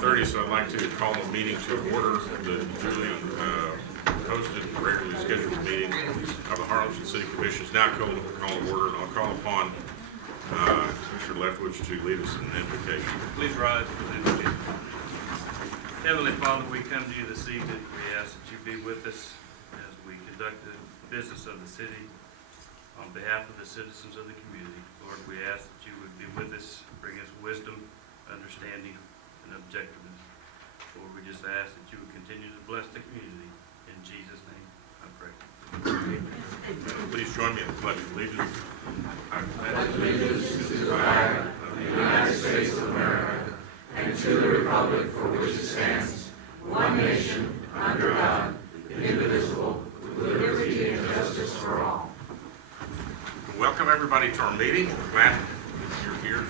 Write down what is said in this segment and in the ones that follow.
5:30, so I'd like to call the meeting to order, the duly posted and regularly scheduled meeting of the Harlingen City Commission is now called to order, and I'll call upon Mr. Leftwich to lead us in an invocation. Please rise for the invocation. Heavenly Father, we come to you this evening. We ask that you be with us as we conduct the business of the city on behalf of the citizens of the community. Lord, we ask that you would be with us, bring us wisdom, understanding, and objectiveness. Lord, we just ask that you would continue to bless the community. In Jesus' name, I pray. Please join me in the pledge of allegiance. I pledge allegiance to the flag of the United States of America and to the republic for which it stands, one nation, under God, indivisible, with liberty and justice for all. Welcome everybody to our meeting. We're glad that you're here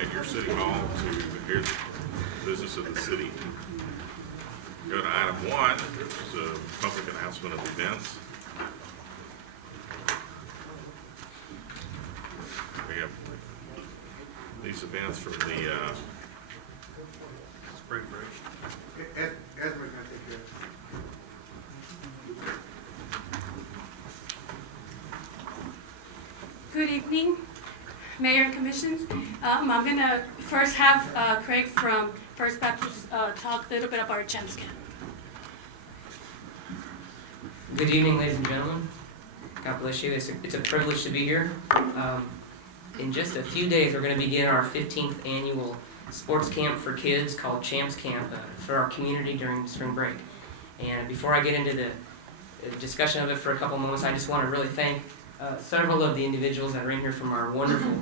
at your city hall to hear the business of the city. Go to item 1, which is a public announcement of events. We have these events from the Spring break. Edward's going to take care of it. Good evening, Mayor and Commissions. I'm going to first have Craig from First Baptist talk a little bit about our Champs Camp. Good evening, ladies and gentlemen. God bless you. It's a privilege to be here. In just a few days, we're going to begin our 15th annual sports camp for kids called Champs Camp for our community during spring break. And before I get into the discussion of it for a couple moments, I just want to really thank several of the individuals that are in here from our wonderful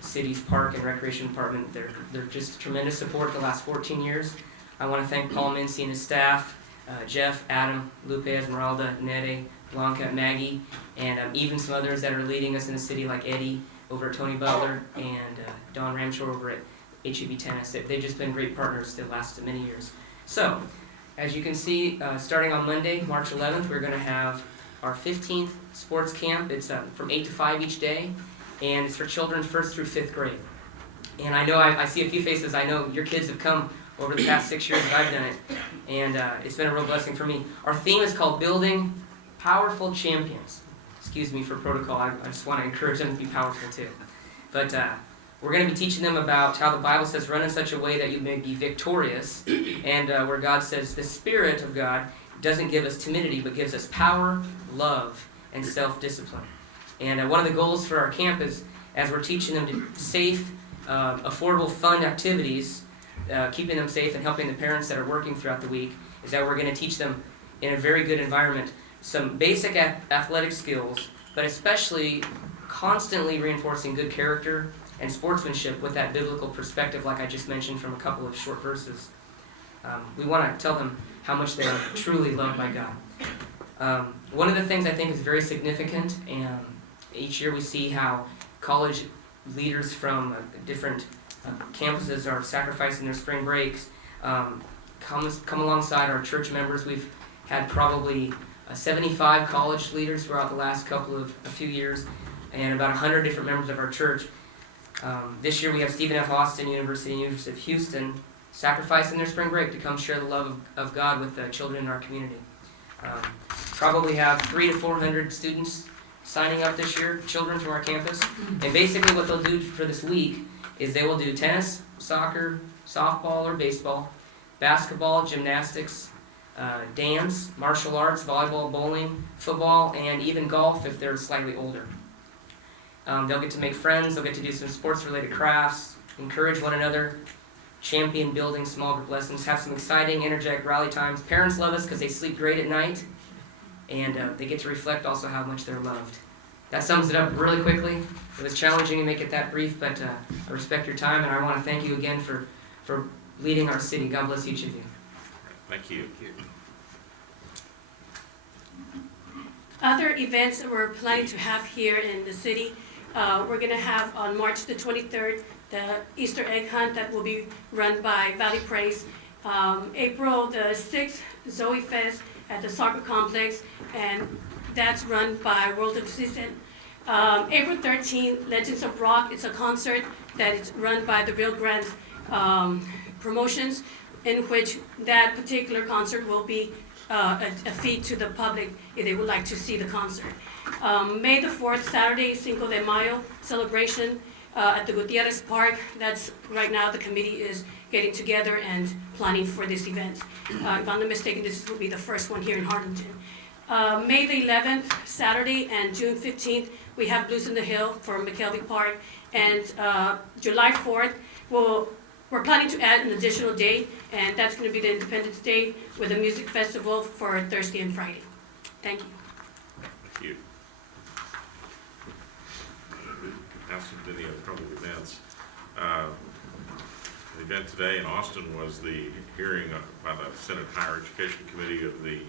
city's park and recreation department. They're just tremendous support the last 14 years. I want to thank Paul Mincy and his staff, Jeff, Adam, Lupe, Esmeralda, Nede, Blanca, Maggie, and even some others that are leading us in the city like Eddie over at Tony Butler and Don Ramshore over at HEB Tennis. They've just been great partners the last many years. So, as you can see, starting on Monday, March 11th, we're going to have our 15th sports camp. It's from 8 to 5 each day, and it's for children 1st through 5th grade. And I know I see a few faces. I know your kids have come over the past 6 years that I've done it, and it's been a real blessing for me. Our theme is called Building Powerful Champions. Excuse me for protocol. I just want to encourage them to be powerful too. But we're going to be teaching them about how the Bible says run in such a way that you may be victorious, and where God says the Spirit of God doesn't give us timidity, but gives us power, love, and self-discipline. And one of the goals for our camp is, as we're teaching them to safe, affordable, fun activities, keeping them safe and helping the parents that are working throughout the week, is that we're going to teach them in a very good environment some basic athletic skills, but especially constantly reinforcing good character and sportsmanship with that biblical perspective like I just mentioned from a couple of short verses. We want to tell them how much they are truly loved by God. One of the things I think is very significant, and each year we see how college leaders from different campuses are sacrificing their spring breaks, come alongside our church members. We've had probably 75 college leaders throughout the last a few years, and about 100 different members of our church. This year we have Stephen F. Austin University and University of Houston sacrificing their spring break to come share the love of God with the children in our community. Probably have 300 to 400 students signing up this year, children from our campus. And basically what they'll do for this week is they will do tennis, soccer, softball or baseball, basketball, gymnastics, dance, martial arts, volleyball, bowling, football, and even golf if they're slightly older. They'll get to make friends, they'll get to do some sports-related crafts, encourage one another, champion building small group lessons, have some exciting, energetic rally times. Parents love us because they sleep great at night, and they get to reflect also how much they're loved. That sums it up really quickly. It was challenging to make it that brief, but I respect your time, and I want to thank you again for leading our city. God bless each of you. Thank you. Other events that we're planning to have here in the city, we're going to have on March the 23rd, the Easter egg hunt that will be run by Valley Praise. April the 6th, Zoe Fest at the soccer complex, and that's run by World of Season. April 13th, Legends of Rock. It's a concert that is run by the Rio Grande promotions, in which that particular concert will be a fee to the public if they would like to see the concert. May the 4th, Saturday, Cinco de Mayo celebration at the Gutierrez Park. That's right now the committee is getting together and planning for this event. If I'm not mistaken, this will be the first one here in Harlingen. May the 11th, Saturday, and June 15th, we have Blues in the Hill for McKelvey Park. And July 4th, we're planning to add an additional day, and that's going to be the Independence Day with a music festival for Thursday and Friday. Thank you. Thank you. Absent any other public events. The event today in Austin was the hearing by the Senate Higher Education Committee of the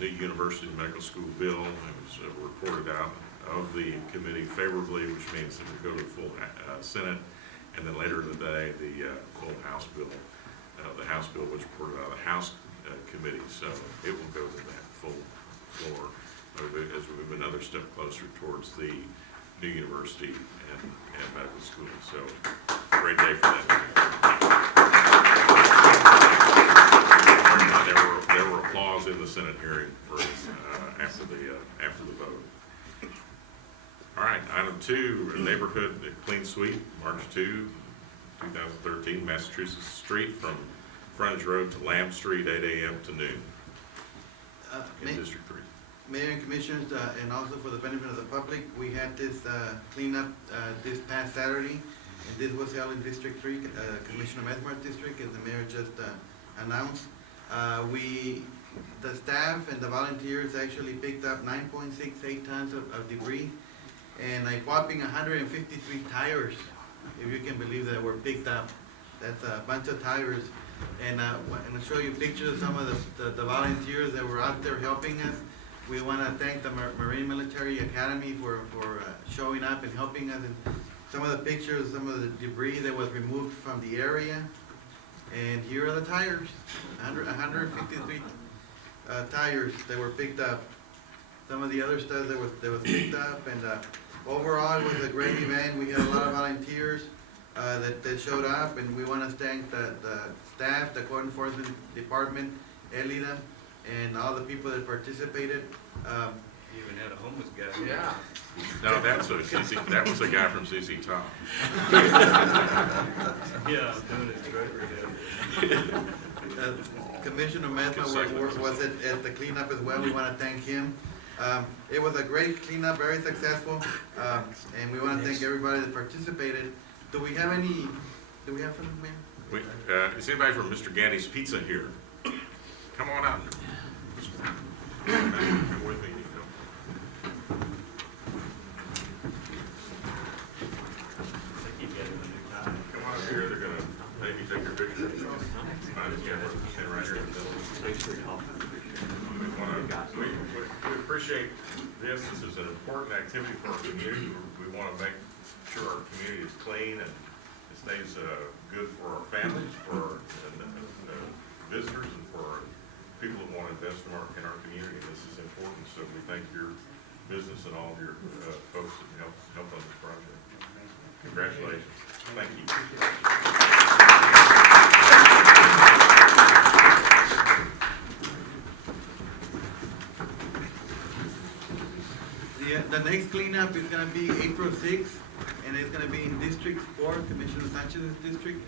new University Medical School bill. It was reported out of the committee favorably, which means it would go to the full Senate, and then later in the day, the full House bill. The House bill was reported out of the House committee, so it will go to that full floor as we move another step closer towards the new university and medical school. So, great day for that. There were applause in the Senate hearing for, after the vote. All right, item 2, neighborhood clean sweep, March 2, 2013, Massachusetts Street from Frontage Road to Lamb Street, 8 a.m. to noon in District 3. Mayor and Commissioners, and also for the benefit of the public, we had this cleanup this past Saturday, and this was held in District 3, Commissioner Mesmer's district, as the mayor just announced. The staff and the volunteers actually picked up 9.68 tons of debris, and a whopping 153 tires, if you can believe that, were picked up. That's a bunch of tires. And I'll show you pictures of some of the volunteers that were out there helping us. We want to thank the Marine Military Academy for showing up and helping us. And some of the pictures, some of the debris that was removed from the area. And here are the tires, 153 tires that were picked up. Some of the other stuff that was picked up. And overall, it was a great event. We had a lot of volunteers that showed up, and we want to thank the staff, the code enforcement department, ELIDA, and all the people that participated. You even had a homeless guy. Yeah. No, that was a guy from CC Top. Yeah, doing it right. Commissioner Mesmer was at the cleanup as well. We want to thank him. It was a great cleanup, very successful, and we want to thank everybody that participated. Do we have something, Mayor? Is anybody from Mr. Gandy's Pizza here? Come on out. Come with me. Come on up here. They're going to maybe take your picture. Stand right here in the middle. We appreciate this. This is an important activity for our community. We want to make sure our community is clean and it stays good for our families, for our visitors, and for our people who want to invest in our community. This is important, so we thank your business and all of your folks that helped on this project. Congratulations. Thank you. The next cleanup is going to be April 6th, and it's going to be in District 4, Commissioner Sanchez's district,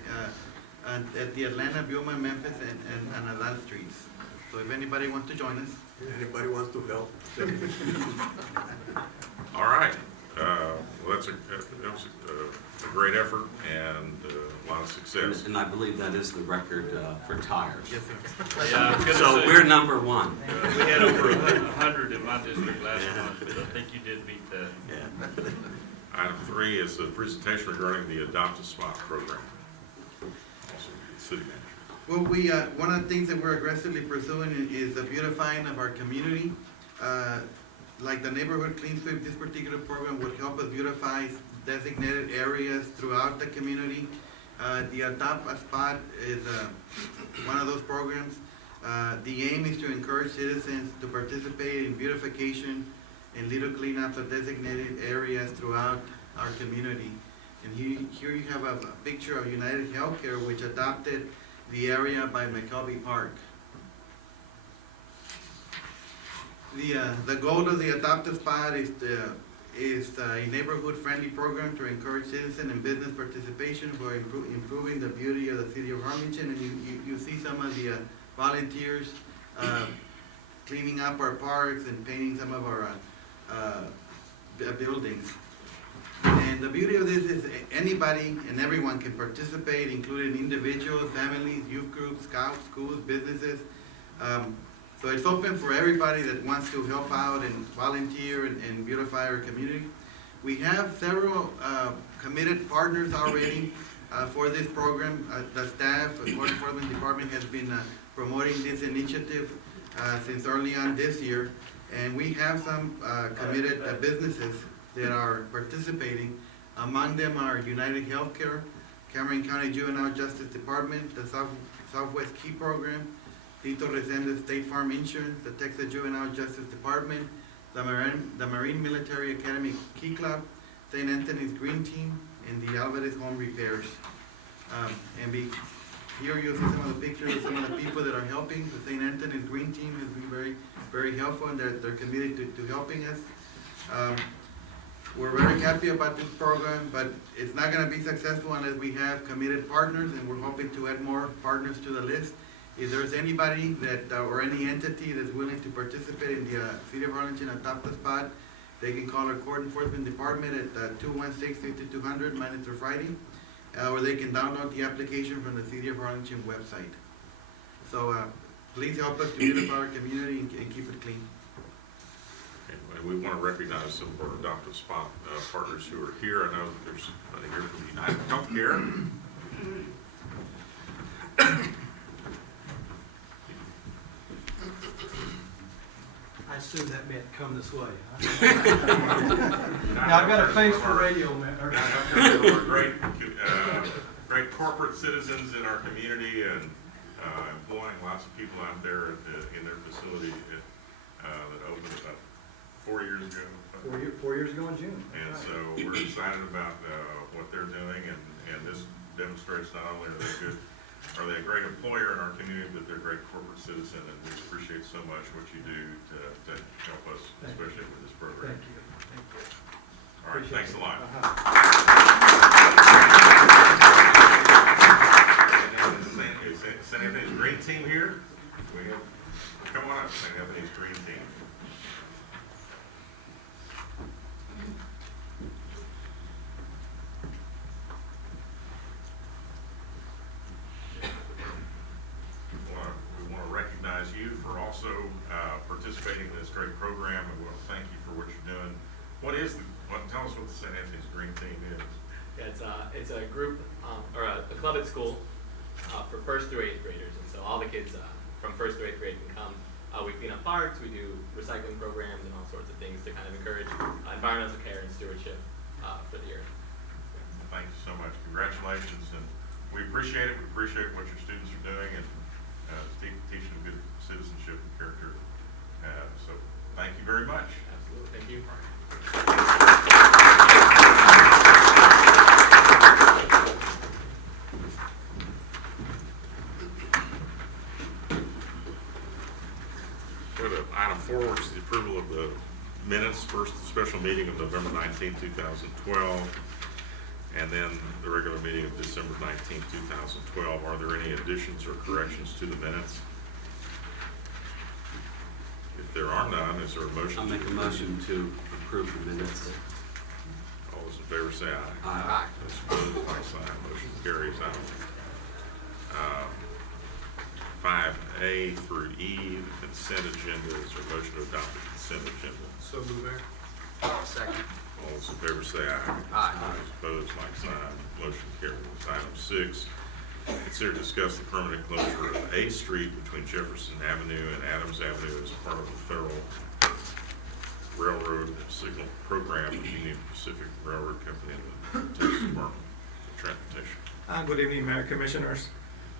at the Atlanta, Bioma, Memphis, and Adal streets. So if anybody wants to join us. Anybody wants to help? All right. Well, that was a great effort and a lot of success. And I believe that is the record for tires. Yes, sir. Yeah, I was gonna So say, we're number 1. we had over 100 in my district last month, but I think you did beat that. Yeah. Item 3 is the presentation regarding the Adopt a Spot program. Also, the city manager. Well, one of the things that we're aggressively pursuing is the beautifying of our community. Like the neighborhood clean sweep, this particular program would help us beautify designated areas throughout the community. The Adopt a Spot is one of those programs. The aim is to encourage citizens to participate in beautification and little cleanups of designated areas throughout our community. And here you have a picture of United Healthcare, which adopted the area by McKelvey Park. The goal of the adopted spot is a neighborhood-friendly program to encourage citizen and business participation for improving the beauty of the city of Harlingen. And you see some of the volunteers cleaning up our parks and painting some of our buildings. And the beauty of this is anybody and everyone can participate, including individuals, families, youth groups, scouts, schools, businesses. So it's open for everybody that wants to help out and volunteer and beautify our community. We have several committed partners already for this program. The staff, the Code Enforcement Department has been promoting this initiative since early on this year. And we have some committed businesses that are participating. Among them are United Healthcare, Cameron County Juvenile Justice Department, the Southwest Key Program, Tito Resendez State Farm Insurance, the Texas Juvenile Justice Department, the Marine Military Academy Key Club, St. Anthony's Green Team, and the Alvarez Home Repairs. Here you'll see some of the pictures of some of the people that are helping. The St. Anthony's Green Team has been very, very helpful, and they're committed to helping us. We're very happy about this program, but it's not going to be successful unless we have committed partners, and we're hoping to add more partners to the list. If there's anybody that or any entity that's willing to participate in the City of Harlingen Adopt a Spot, they can call our Code Enforcement Department at 216-5200 Monday through Friday, or they can download the application from the City of Harlingen website. So please help us to beautify our community and keep it clean. And we want to recognize some of our adoptive spot partners who are here. I know that there's somebody here from United Healthcare. I assume that meant come this way. Now, I've got a face for radio, man. We're great corporate citizens in our community and employing lots of people out there in their facility that opened about 4 years ago. 4 years ago in June. And so we're excited about what they're doing, and this demonstrates not only are they a great employer in our community, but they're a great corporate citizen, and we appreciate so much what you do to help us, especially with this program. Thank you. Thank you. All right, thanks a lot. St. Anthony's Green Team here. Come on up, St. Anthony's Green Team. We want to recognize you for also participating in this great program, and we want to thank you for what you're doing. Tell us what the St. Anthony's Green Team is. Yeah, it's a group or a club at school for 1st through 8th graders, and so all the kids from 1st through 8th grade can come. We clean up parks, we do recycling programs and all sorts of things to kind of encourage environmental care and stewardship for the earth. Thank you so much. Congratulations, and we appreciate it. We appreciate what your students are doing and teaching good citizenship and character. So thank you very much. Absolutely. Thank you. Item 4 is the approval of the minutes. First, the special meeting of November 19, 2012, and then the regular meeting of December 19, 2012. Are there any additions or corrections to the minutes? If there are none, is there a motion? I'll make a motion to approve the minutes. All those in favor say aye. Aye. Those opposed, like sign. Motion carries out. 5A through E, the consent agenda. Is there a motion to adopt the consent agenda? So move there. Second. All those in favor say aye. Aye. Those opposed, like sign. Motion carries. Item 6, consider discuss the permanent closure of A Street between Jefferson Avenue and Adams Avenue as part of the Federal Railroad Signal Program of Union Pacific Railroad Company and the Texas Department of Transportation. Good evening, Mayor Commissioners.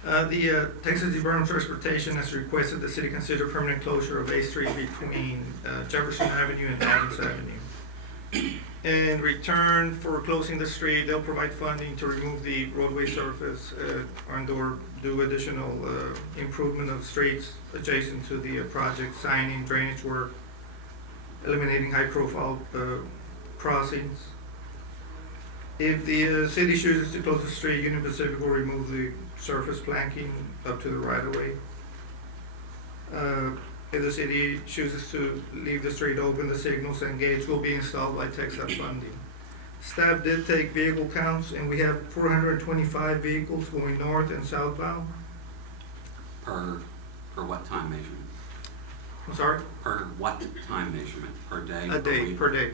The Texas Department of Transportation has requested the city consider permanent closure of A Street between Jefferson Avenue and Adams Avenue. In return for closing the street, they'll provide funding to remove the roadway surface and/or do additional improvement of streets adjacent to the project, signing, drainage work, eliminating high-profile crossings. If the city chooses to close the street, Union Pacific will remove the surface planking up to the right-of-way. If the city chooses to leave the street open, the signals and gates will be installed by TXDOT funding. Staff did take vehicle counts, and we have 425 vehicles going north and southbound. Per what time measurement? I'm sorry? Per what time measurement? Per day? A day, week? per day.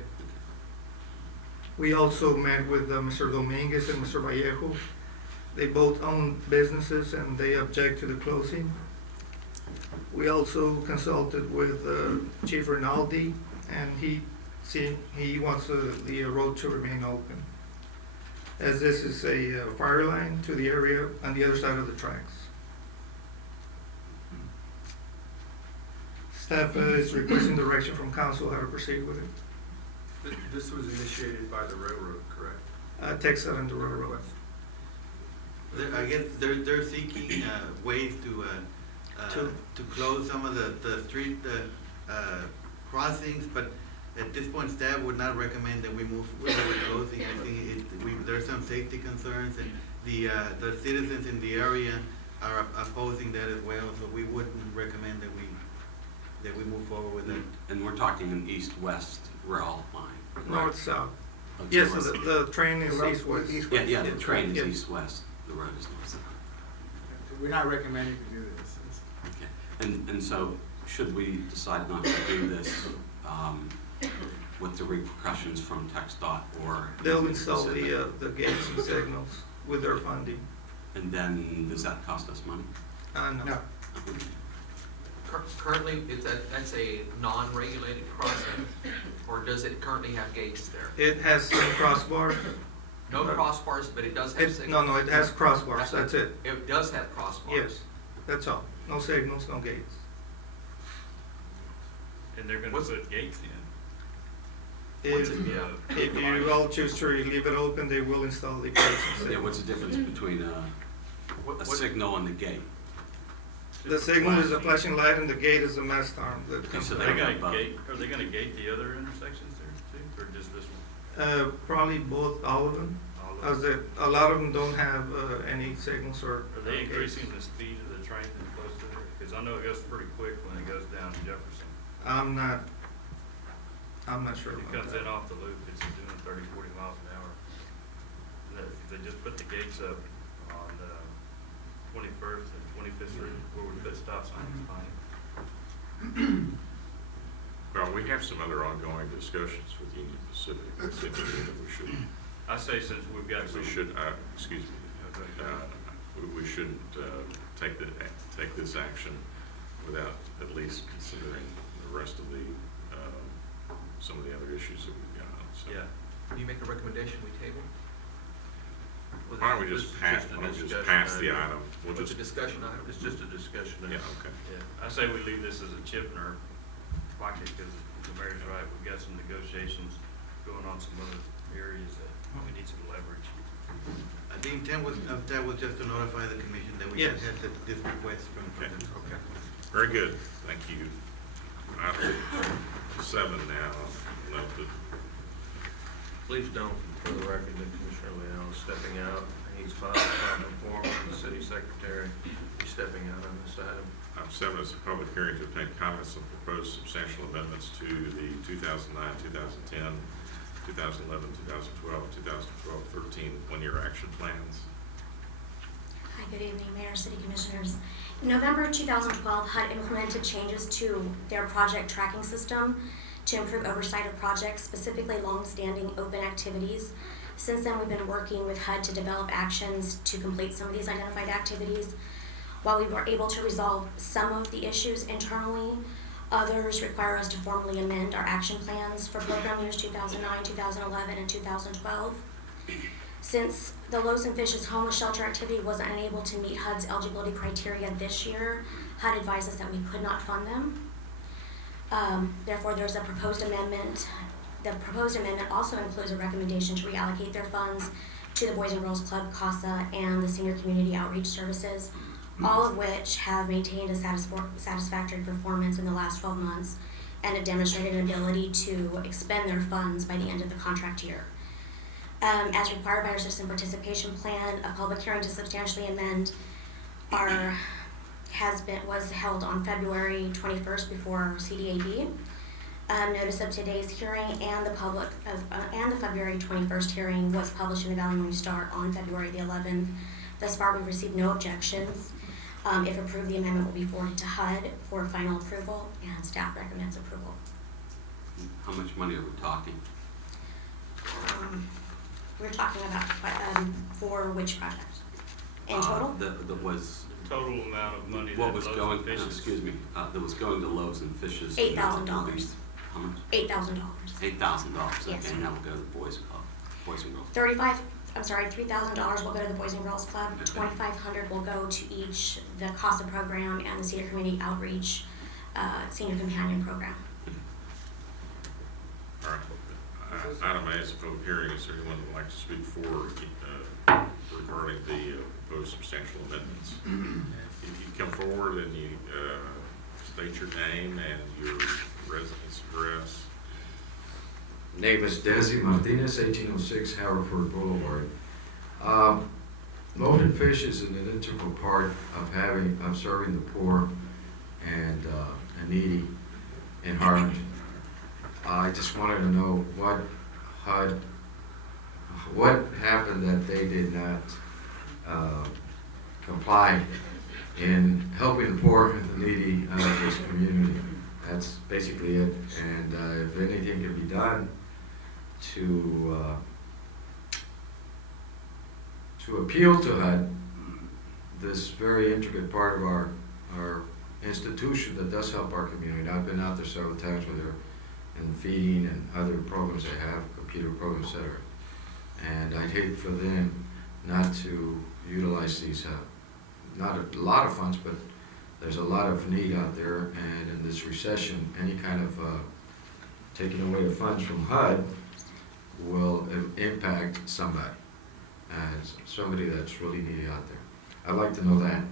We also met with Mr. Dominguez and Mr. Vallejo. They both own businesses and they object to the closing. We also consulted with Chief Rinaldi, and he wants the road to remain open, as this is a fire line to the area on the other side of the tracks. Staff is requesting direction from council how to proceed with it. This was initiated by the railroad, correct? TXDOT and the railroad. I guess they're seeking ways to close some of the street crossings, but at this point, staff would not recommend that we move forward with closing. I think there's some safety concerns, and the citizens in the area are opposing that as well, so we wouldn't recommend that we move forward with that. And we're talking an east-west rail line. North-south. Oh, it's Yes, north. the train is east-west. Yeah, the train is Yeah. east-west, the road is north-south. We're not recommending to do this. Okay, and so, should we decide not to do this, with the repercussions from TXDOT or? They'll Union install Pacific? the gates and signals with their funding. And then, does that cost us money? No. Currently, that's a non-regulated crossing, or does it currently have gates there? It has some crossbars. No crossbars, but it does have signals? No, it has crossbars, that's it. It does have crossbars? Yes, that's all. No signals, no gates. And they're gonna What's- put gates in. What's If, it- yeah. if you all choose to leave it open, they will install the gates and Yeah, signals. what's the difference between a What- signal and the gate? The signal is a flashing light and the gate is a mast arm that Okay, comes so Are out. they they gonna got both. gate, are they gonna gate the other intersections there too, or just this one? Probably all of them. All of them? A lot of them don't have any signals or. Are they gates. increasing the speed of the train that's close to there? Cause I know it goes pretty quick when it goes down Jefferson. I'm not sure It about comes that. in off the loop, it's doing 30, 40 miles an hour. They just put the gates up on 21st and 25th Street where we put stop signs on it. Well, we have some other ongoing discussions with Union Pacific. It seems to me that we should, I say since we've got some. excuse me, we shouldn't take this action without at least considering the rest of the, some of the other issues that we've got. So Yeah. Can you make a recommendation we table? why don't we just pass the item? We'll It's just, a discussion item. It's just a discussion. yeah, okay. Yeah, I say we leave this as a chip in our pocket, because the mayor's right, we've got some negotiations going on some other areas that we need some leverage. The intent of that was just to notify the commission that we had Yes. this request from Okay. them. Okay. Very good, thank you. Item 7 now, noted. Please don't, for the record, that Commissioner Leal is stepping out. He's filed a proper form with the city secretary. He's stepping out on this item. Item 7 is a public hearing to obtain comments on proposed substantial amendments to the 2009, 2010, 2011, 2012, 2012-13 one-year action plans. Hi, good evening, Mayor, City Commissioners. In November 2012, HUD implemented changes to their project tracking system to improve oversight of projects, specifically long-standing open activities. Since then, we've been working with HUD to develop actions to complete some of these identified activities. While we were able to resolve some of the issues internally, others require us to formally amend our action plans for program years 2009, 2011, and 2012. Since the Loaves and Fishes homeless shelter activity was unable to meet HUD's eligibility criteria this year, HUD advised us that we could not fund them. Therefore, there's a proposed amendment the proposed amendment also includes a recommendation to reallocate their funds to the Boys and Girls Club, CASA, and the Senior Community Outreach Services, all of which have maintained a satisfactory performance in the last 12 months and have demonstrated an ability to expend their funds by the end of the contract year. As required by our citizen participation plan, a public hearing to substantially amend was held on February 21st before CDAB. Notice of today's hearing and the February 21st hearing was published in the Valley Morning Star on February the 11th. Thus far, we've received no objections. If approved, the amendment will be forwarded to HUD for final approval, and staff recommends approval. How much money are we talking? We're talking about for which project? In total? That was, Total amount of money what that was Loaves going, and Fishes. excuse me, that was going to Loaves and Fishes. $8,000. How much? $8,000. $8,000, Yes. and that will go to the Boys Club, Boys and Girls. $3,000 will go to the Boys and Girls Club. Okay. $2,500 will go to each, the CASA program and the Senior Community Outreach Senior Companion Program. All right. Item A is a public hearing. Is there anyone who would like to speak for regarding the proposed substantial amendments? If you come forward and you state your name and your residence address. Name is Desi Martinez, 1806 Haverford Boulevard. Loaves and Fishes is an integral part of serving the poor and needy in Harlingen. I just wanted to know what happened that they did not comply in helping the poor and the needy of this community. That's basically it. And if anything can be done to appeal to HUD, this very intricate part of our institution that does help our community. I've been out there several times with her and feeding and other programs they have, computer programs, etc. And I'd hate for them not to utilize these, not a lot of funds, but there's a lot of need out there, and in this recession, any kind of taking away the funds from HUD will impact somebody, somebody that's really needy out there. I'd like to know that.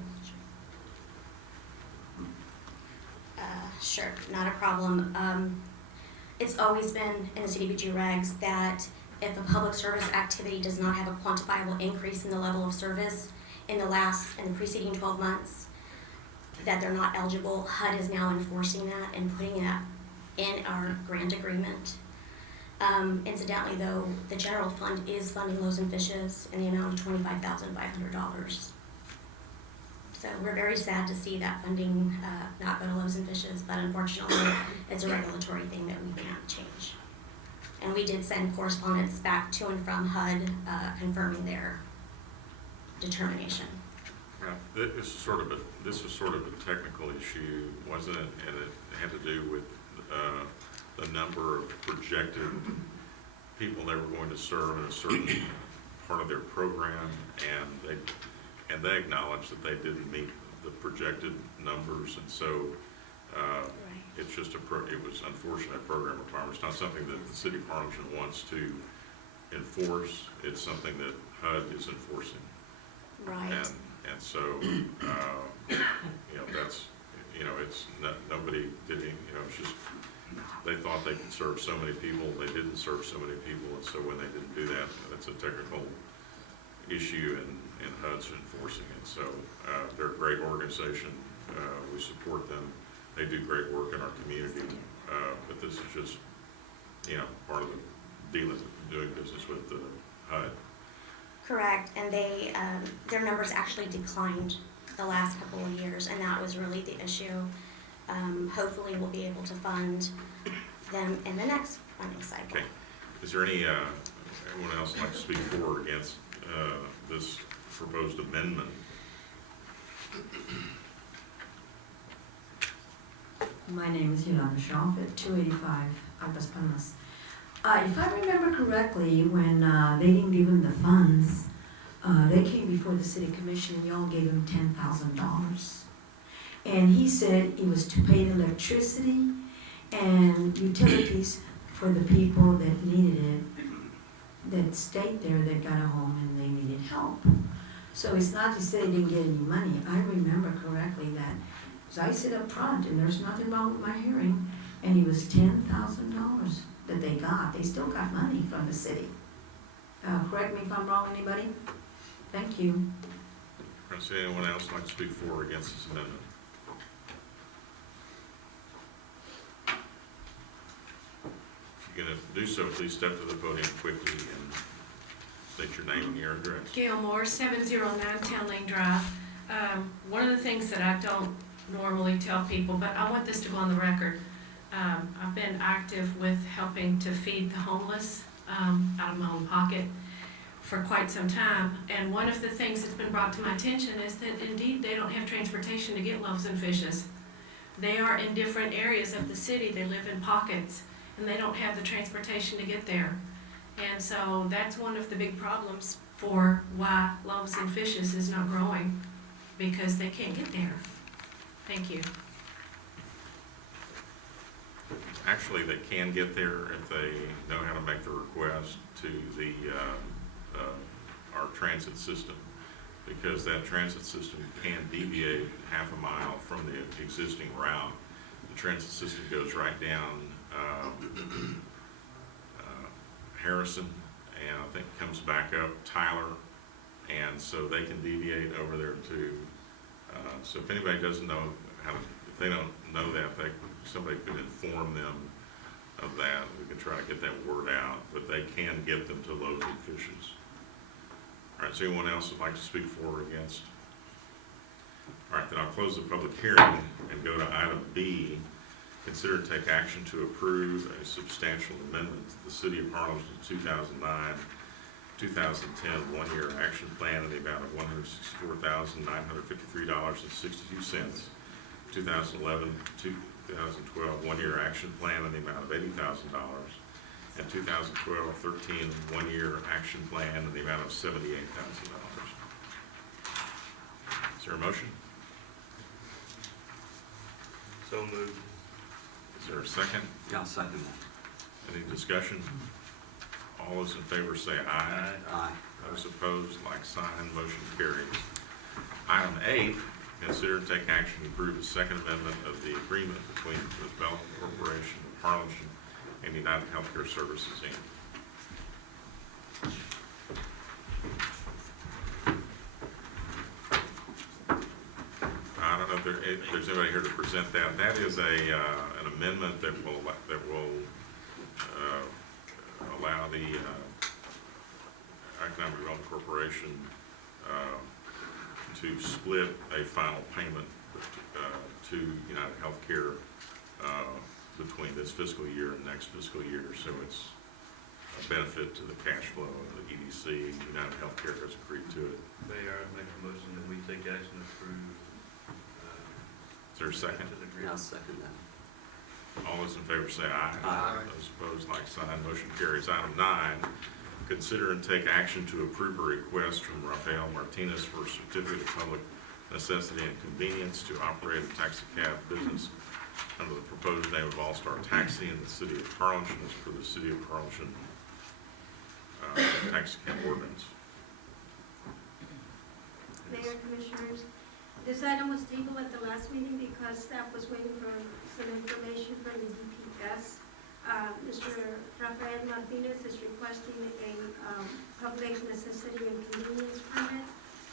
Sure, not a problem. It's always been in the CDBG regs that if a public service activity does not have a quantifiable increase in the level of service in the preceding 12 months, that they're not eligible. HUD is now enforcing that and putting that in our grant agreement. Incidentally though, the general fund is funding Loaves and Fishes in the amount of $25,500. So we're very sad to see that funding not go to Loaves and Fishes, but unfortunately it's a regulatory thing that we can't change. And we did send correspondence back to and from HUD confirming their determination. Well, this is sort of a technical issue, wasn't it? And it had to do with the number of projected people they were going to serve in a certain part of their program, and they acknowledged that they didn't meet the projected numbers, and so it's just it was unfortunate program requirement. It's not something that the city of Harlingen wants to enforce. It's something that HUD is enforcing. Right. And so, that's, it's not, nobody did any, it's just, they thought they could serve so many people, they didn't serve so many people, and so when they didn't do that, that's a technical issue, and HUD's enforcing it. So, they're a great organization, we support them, they do great work in our community, but this is just, part of the doing business with the HUD. Correct, and their numbers actually declined the last couple of years, and that was really the issue. Hopefully we'll be able to fund them in the next funding cycle. Okay. Is there anyone else like to speak for or against this proposed amendment? My name is Yolanda Schauf at 285 Aguas Palmas. If I remember correctly, when they didn't give him the funds, they came before the city commission and y'all gave him $10,000. And he said it was to pay the electricity and utilities for the people that needed it, that stayed there, that got a home and they needed help. So it's not to say they didn't get any money. I remember correctly that, because I sit up front and there's nothing wrong with my hearing, and it was $10,000 that they got. They still got money from the city. Correct me if I'm wrong, anybody? Thank you. Does anyone else like to speak for or against this amendment? If you're going to do so, please step to the podium quickly and state your name and your address. Gail Moore, 709 Town Lane Drive. One of the things that I don't normally tell people, but I want this to go on the record. I've been active with helping to feed the homeless out of my own pocket for quite some time. And one of the things that's been brought to my attention is that indeed they don't have transportation to get loaves and fishes. They are in different areas of the city. They live in pockets and they don't have the transportation to get there. And so that's one of the big problems for why loaves and fishes is not growing, because they can't get there. Thank you. Actually, they can get there if they know how to make the request to the our transit system, because that transit system can deviate half a mile from the existing route. The transit system goes right down Harrison, and I think comes back up Tyler, and so they can deviate over there too. So if anybody doesn't know how, if they don't know that, somebody could inform them of that. We could try to get that word out, but they can get them to loaves and fishes. All right, so anyone else would like to speak for or against? All right, then I'll close the public hearing and go to item B. Consider and take action to approve a substantial amendment to the City of Harlingen 2009-2010 one-year action plan in the amount of $164,953.62. 2011-2012 one-year action plan in the amount of $80,000. And 2012-13 one-year action plan in the amount of $78,000. Is there a motion? So moved. Is there a second? Yeah, I'll second that. Any discussion? All those in favor say aye. Aye. Those opposed, like sign. Motion carries. Item 8, consider and take action to approve the second amendment of the agreement between the Development Corporation of Harlingen and United Healthcare Services, Inc. I don't know if there's anybody here to present that. That is an amendment that will allow the Economic Development Corporation to split a final payment to United Healthcare between this fiscal year and next fiscal year. So it's a benefit to the cash flow of the EDC. United Healthcare has agreed to it. Mayor, I make a motion that we take action to approve. Is there a second? To the Yeah, I'll agreement. second that. All those in favor say aye. Aye. Those opposed, like sign. Motion carries. Item 9, consider and take action to approve a request from Rafael Martinez for a certificate of public necessity and convenience to operate a taxi cab business under the proposed name of All Star Taxi in the city of Harlingen as per the city of Harlingen taxi cab ordinance. Mayor, Commissioners, this item was tabled at the last meeting because staff was waiting for some information from the DPS. Mr. Rafael Martinez is requesting a public necessity and convenience permit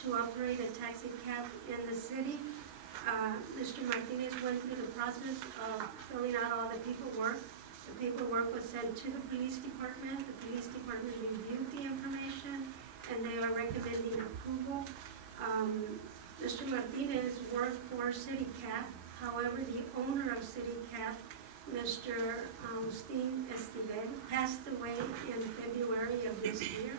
to operate a taxi cab in the city. Mr. Martinez went through the process of filling out all the paperwork. The paperwork was sent to the police department. The police department reviewed the information and they are recommending approval. Mr. Martinez worked for City Cap. However, the owner of City Cap, Mr. Agustin Estivel, passed away in February of this year.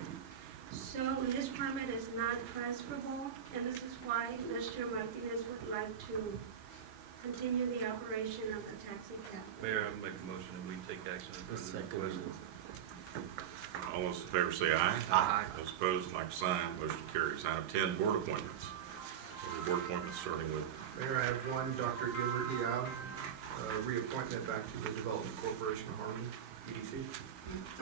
So his permit is not transferable, and this is why Mr. Martinez would like to continue the operation of the taxi cab. Mayor, I make a motion that we take action to approve the request. All those in favor say aye. Aye. Those opposed, like sign. Motion carries. Item 10, board appointments. Board appointments starting with, Mayor, I have one, Dr. Gilbert Diab, reappointment back to the Development Corporation of Harlingen. EDC.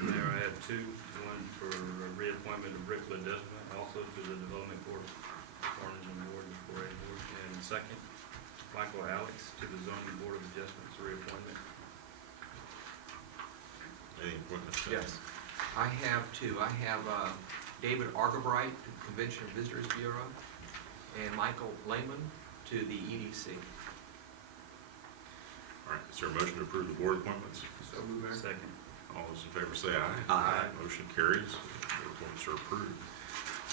Mayor, I have two, one for a reappointment of Rick Ledesma, also to the Development Board, Harlingen Board, and 4A Board, and second, Michael Alex to the Zoning Board of Adjustments reappointment. Any appointments? Yes. I have two. I have David Argabright to the Convention and Visitors Bureau, and Michael Lehman to the EDC. All right, is there a motion to approve the board appointments? So move, Mayor. Second. All those in favor say aye. Aye. Motion carries. The appointments are approved.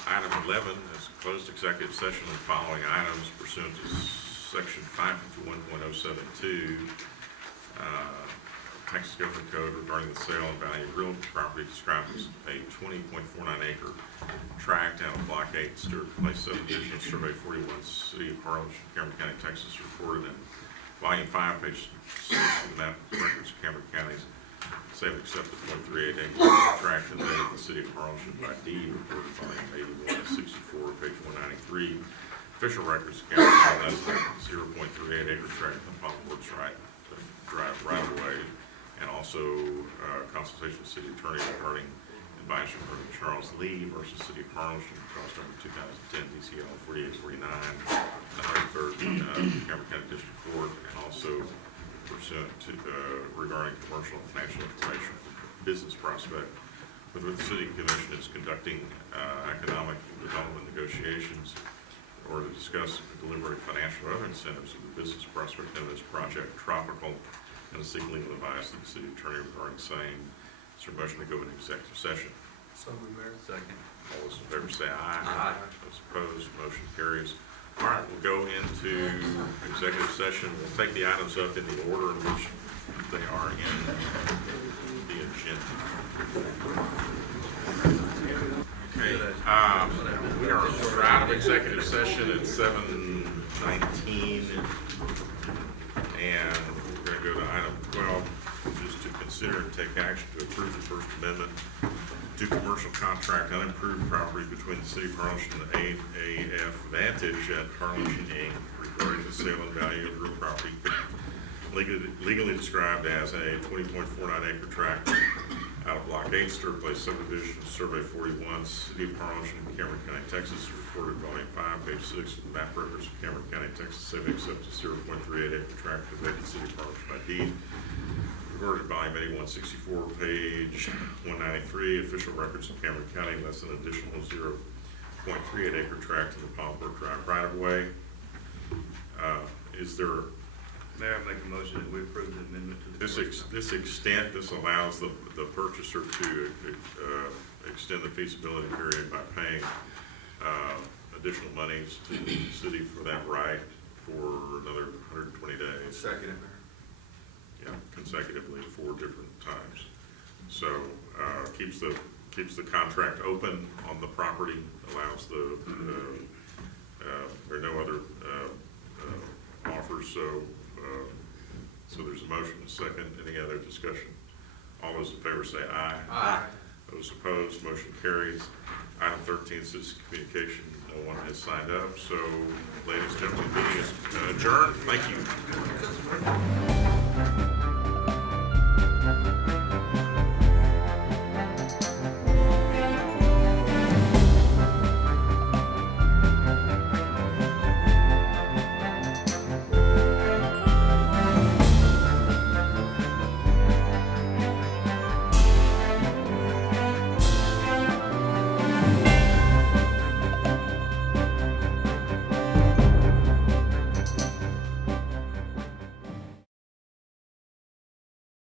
Item 11 is closed executive session and following items pursuant to section 551.072, Texas Government Code regarding the sale and value of real property described as a 20.49 acre tract out of Block 8, Stewart Place subdivision, Survey 41, City of Harlingen, Cameron County, Texas, recorded in Volume 5, page 6 of the map records of Cameron County's sale of accepted 0.38 acre tract and dated the City of Harlingen by deed, recorded Volume 81, 64, page 193. Official records of Cameron County, less than 0.38 acre tract on Paul Ward's right of way, and also consultation with City Attorney regarding advice from Charles Lee versus City of Harlingen, cross number 2010 DCL 4849, the 103rd Cameron County District Court, and also pursuant to regarding commercial and financial information for business prospect, with the City Commission is conducting economic development negotiations in order to discuss and deliberate financial or other incentives of the business prospect in this project, Tropical, and to seek legal advice of the City Attorney regarding same. Is there a motion to go into executive session? So move, Mayor. Second. All those in favor say aye. Aye. Those opposed, motion carries. All right, we'll go into executive session. We'll take the items up in the order in which they are in the agenda. Okay, we are out of executive session at 7:19, and we're going to go to item 12, which is to consider and take action to approve the First Amendment to commercial contract unimproved property between the City of Harlingen and the AAF Vantage at Harlingen Inc. regarding the sale and value of real property legally described as a 20.49 acre tract out of Block 8, Stewart Place subdivision, Survey 41, City of Harlingen, Cameron County, Texas, recorded Volume 5, page 6 of the map records of Cameron County, Texas, saving except a 0.38 acre tract of the City of Harlingen by deed. Recorded Volume 8164, page 193, official records of Cameron County, less than additional 0.38 acre tract in the Paulsburg Drive right of way. Is there Mayor, I make a motion that we approve the amendment to the. this extent? This allows the purchaser to extend the feasibility period by paying additional monies to the city for that right for another 120 days. Second, Mayor. Yeah, consecutively 4 different times. So keeps the contract open on the property, allows the there are no other offers. So there's a motion, a second. Any other discussion? All those in favor say aye. Aye. Those opposed, motion carries. Item 13, citizen communication. No one has signed up. So, ladies and gentlemen, the meeting is adjourned. Thank you.